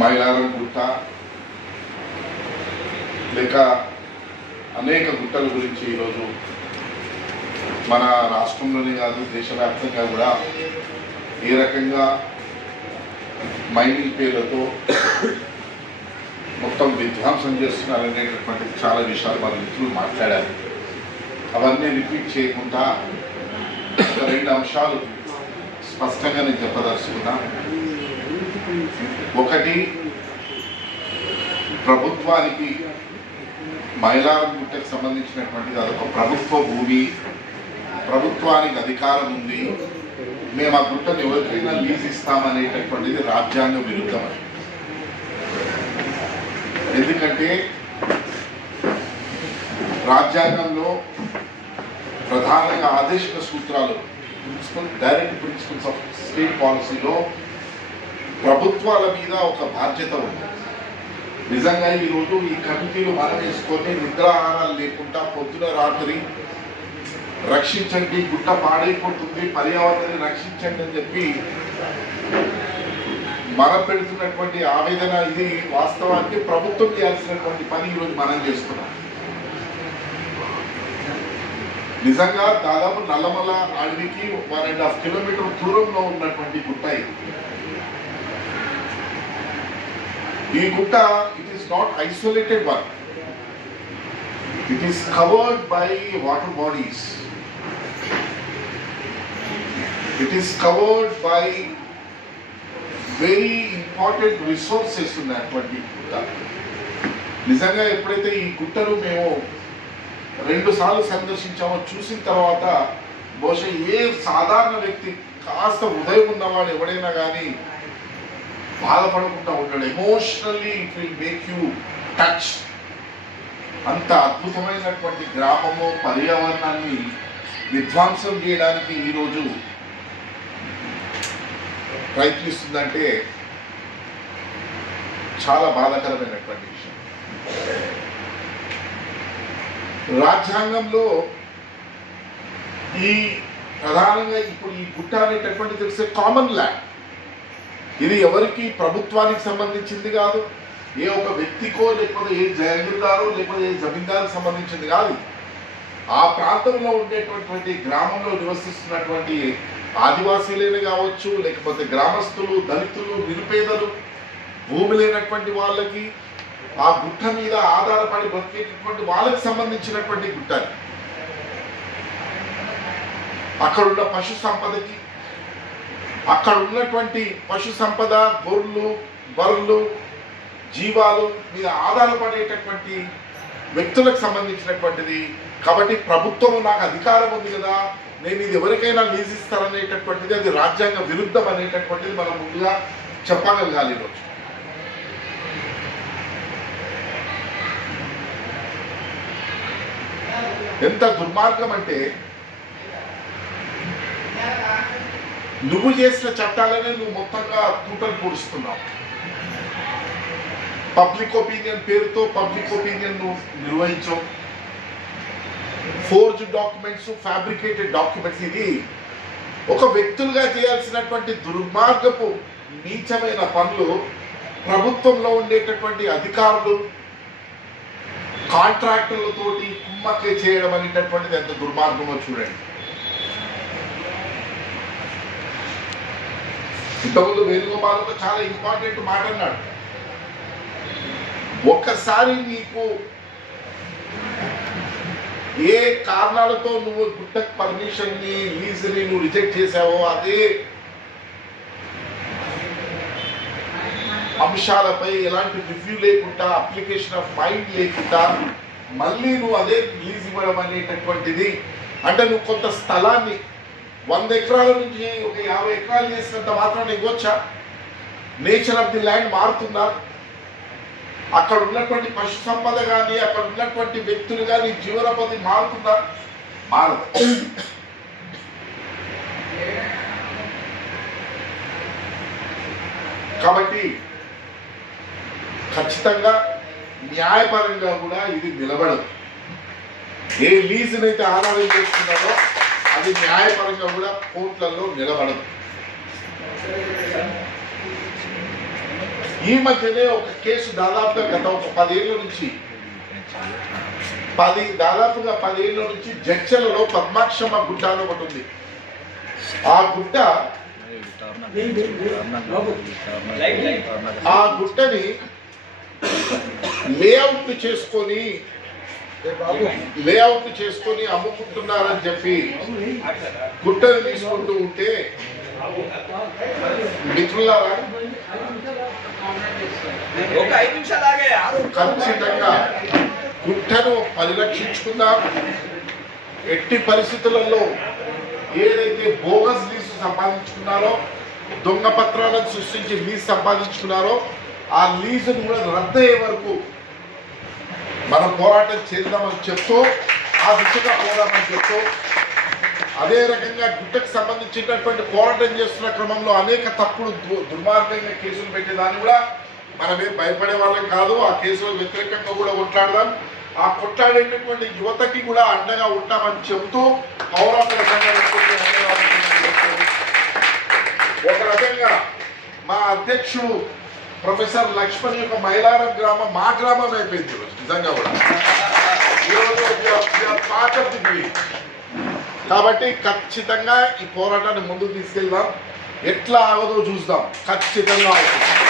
మైలారం గుట్ట లేక అనేక గుట్టల గురించి ఈరోజు మన రాష్ట్రంలోనే కాదు దేశవ్యాప్తంగా కూడా ఏ రకంగా మైనింగ్ పేర్లతో మొత్తం విధ్వంసం చేస్తున్నారనేటటువంటి చాలా విషయాలు మన మిత్రులు మాట్లాడారు. అవన్నీ రిపీట్ చేయకుండా ఒక రెండు అంశాలు స్పష్టంగా నేను చెప్పదలుచుకున్నా. ఒకటి ప్రభుత్వానికి మహిళా గుట్టకు సంబంధించినటువంటిది అదొక ప్రభుత్వ భూమి ప్రభుత్వానికి అధికారం ఉంది మేము ఆ గుట్టను ఎవరికైనా లీజ్ ఇస్తామనేటటువంటిది రాజ్యాంగ విరుద్ధం ఎందుకంటే రాజ్యాంగంలో ప్రధానంగా ఆదేశిక సూత్రాలు principal direct principles of state పాలసీలో ప్రభుత్వాల మీద ఒక బాధ్యత ఉంది. నిజంగా ఈరోజు ఈ కమిటీలు మనం నిద్రాహారాలు లేకుండా పొద్దున రాత్రి రక్షించండి గుట్ట పాడైపోతుంది పర్యావరణాన్ని రక్షించండి అని చెప్పి మనం పెడుతున్నటువంటి ఆవేదన ఇది వాస్తవానికి ప్రభుత్వం చేయాల్సినటువంటి పని ఈరోజు మనం చేస్తున్నాం. నిజంగా దాదాపు నల్లమల అడవికి వన్ అండ్ హాఫ్ కిలోమీటర్ దూరంలో ఉన్నటువంటి గుట్ట ఇది. ఈ గుట్ట it is not isolated one it is covered by water bodies it is covered by very important resources ఉన్నటువంటి గుట్ట. నిజంగా ఎప్పుడైతే ఈ గుట్టను మేము రెండు సార్లు సందర్శించామో చూసిన తర్వాత బహుశా ఏ సాధారణ వ్యక్తి కాస్త ఉదయం ఉన్నవాడు ఎవడైనా కానీ బాధపడకుండా ఉంటాడు. Emotionally it will make you touch అంత అద్భుతమైనటువంటి గ్రామము పర్యావరణాన్ని విధ్వంసం చేయడానికి ఈరోజు ప్రయత్నిస్తుందంటే చాలా బాధాకరమైనటువంటి విషయం. రాజ్యాంగంలో ఈ ప్రధానంగా ఇప్పుడు ఈ గుట్ట అనేటటువంటి తెలిసే కామన్ ల్యాండ్ ఇది ఎవరికి ప్రభుత్వానికి సంబంధించింది కాదు. ఏ ఒక వ్యక్తికో లేకపోతే ఏ జమీందారో లేకపోతే ఏ జమీందారుకు సంబంధించింది కాదు ఆ ప్రాంతంలో ఉండేటటువంటి గ్రామంలో నివసిస్తున్నటువంటి ఆదివాసీలైన కావచ్చు లేకపోతే గ్రామస్తులు దళితులు నిరుపేదలు భూమి లేనటువంటి వాళ్ళకి ఆ గుట్ట మీద ఆధారపడి బతికేటటువంటి వాళ్ళకి సంబంధించినటువంటి గుట్ట అక్కడున్న పశు సంపదకి అక్కడ ఉన్నటువంటి పశు సంపద గొర్రెలు బర్రెలు జీవాలు మీద ఆధారపడేటటువంటి వ్యక్తులకు సంబంధించినటువంటిది. కాబట్టి ప్రభుత్వం నాకు అధికారం ఉంది కదా నేను ఇది ఎవరికైనా లీజ్ ఇస్తారనేటటువంటిది అది రాజ్యాంగ విరుద్ధం అనేటటువంటిది మనం ముందుగా చెప్పగలగాలి ఈరోజు. ఎంత దుర్మార్గం అంటే నువ్వు చేసిన చట్టాలనే నువ్వు మొత్తంగా తూటలు పూడుస్తున్నావు. పబ్లిక్ ఒపీనియన్ పేరుతో పబ్లిక్ ఒపీనియన్ నువ్వు నిర్వహించవు ఫోర్జ్ డాక్యుమెంట్స్ ఫ్యాబ్రికేటెడ్ డాక్యుమెంట్స్ ఇది ఒక వ్యక్తులుగా చేయాల్సినటువంటి దుర్మార్గపు నీచమైన పనులు ప్రభుత్వంలో ఉండేటటువంటి అధికారులు కాంట్రాక్టర్లతోటి కుమ్మక్కే చేయడం అనేటటువంటిది ఎంత దుర్మార్గమో చూడండి. ఇంతకుముందు వేణుగోపాలతో చాలా ఇంపార్టెంట్ మాట అన్నాడు. ఒక్కసారి నీకు ఏ కారణాలతో నువ్వు గుట్టకు పర్మిషన్ని లీజ్ని నువ్వు రిజెక్ట్ చేసావో అదే అంశాలపై ఎలాంటి రివ్యూ లేకుండా అప్లికేషన్ ఆఫ్ మైండ్ లేకుండా మళ్ళీ నువ్వు అదే లీజ్ ఇవ్వడం అనేటటువంటిది. అంటే నువ్వు కొంత స్థలాన్ని వంద ఎకరాల నుంచి ఒక యాభై ఎకరాలు చేసినంత మాత్రం ఇవ్వచ్చా నేచర్ ఆఫ్ ది ల్యాండ్ మారుతుందా? అక్కడ ఉన్నటువంటి పశు సంపద కానీ అక్కడ ఉన్నటువంటి వ్యక్తులు కానీ జీవనోపాధి మారుతుందా? మారదు. కాబట్టి ఖచ్చితంగా న్యాయపరంగా కూడా ఇది నిలబడదు. ఏ లీజునైతే ఆధారం చేస్తున్నారో అది న్యాయపరంగా కూడా కోర్టులలో నిలబడదు. ఈ మధ్యనే ఒక కేసు దాదాపుగా గత ఒక పదేళ్ళ నుంచి పది దాదాపుగా పదేళ్ళ నుంచి జడ్చలలో పద్మాక్షమ్మ గుడ్డ అని ఒకటి ఉంది. ఆ గుట్ట ఆ గుట్టని లేఅవుట్ చేసుకొని లేఅవుట్ చేసుకొని అమ్ముకుంటున్నారని చెప్పి గుట్టని తీసుకుంటూ ఉంటే మిత్రులారా ఖచ్చితంగా గుట్టను పరిరక్షించుకుందాం ఎట్టి పరిస్థితులలో ఏదైతే బోగస్ లీజు సంపాదించుకున్నారో దొంగ పత్రాలను సృష్టించి లీజ్ సంపాదించుకున్నారో ఆ లీజును కూడా రద్దయ్యే వరకు మనం పోరాటం చేద్దామని చెప్తూ ఆ దిశగా పోదామని చెప్తూ అదే రకంగా గుట్టకు సంబంధించినటువంటి పోరాటం చేస్తున్న క్రమంలో అనేక తప్పుడు దు- దుర్మార్గంగా కేసులు పెట్టేదాన్ని కూడా మనమే భయపడే వాళ్ళం కాదు. ఆ కేసులకు వ్యతిరేకంగా కూడా కొట్లాడదాం. ఆ కొట్లాడేటటువంటి యువతకి కూడా అండగా ఉంటామని చెబుతూ పౌరాకుల ఒక రకంగా మా అధ్యక్షుడు ప్రొఫెసర్ లక్ష్మణ్ యొక్క మైలారం గ్రామం మా గ్రామం అయిపోయింది ఈరోజు నిజంగా కూడా. పార్ట్ ఆఫ్ ది గ్రీన్ కాబట్టి ఖచ్చితంగా ఈ పోరాటాన్ని ముందుకు తీసుకెళ్దాం. ఎట్లా ఆగదో చూద్దాం ఖచ్చితంగా అవుతుంది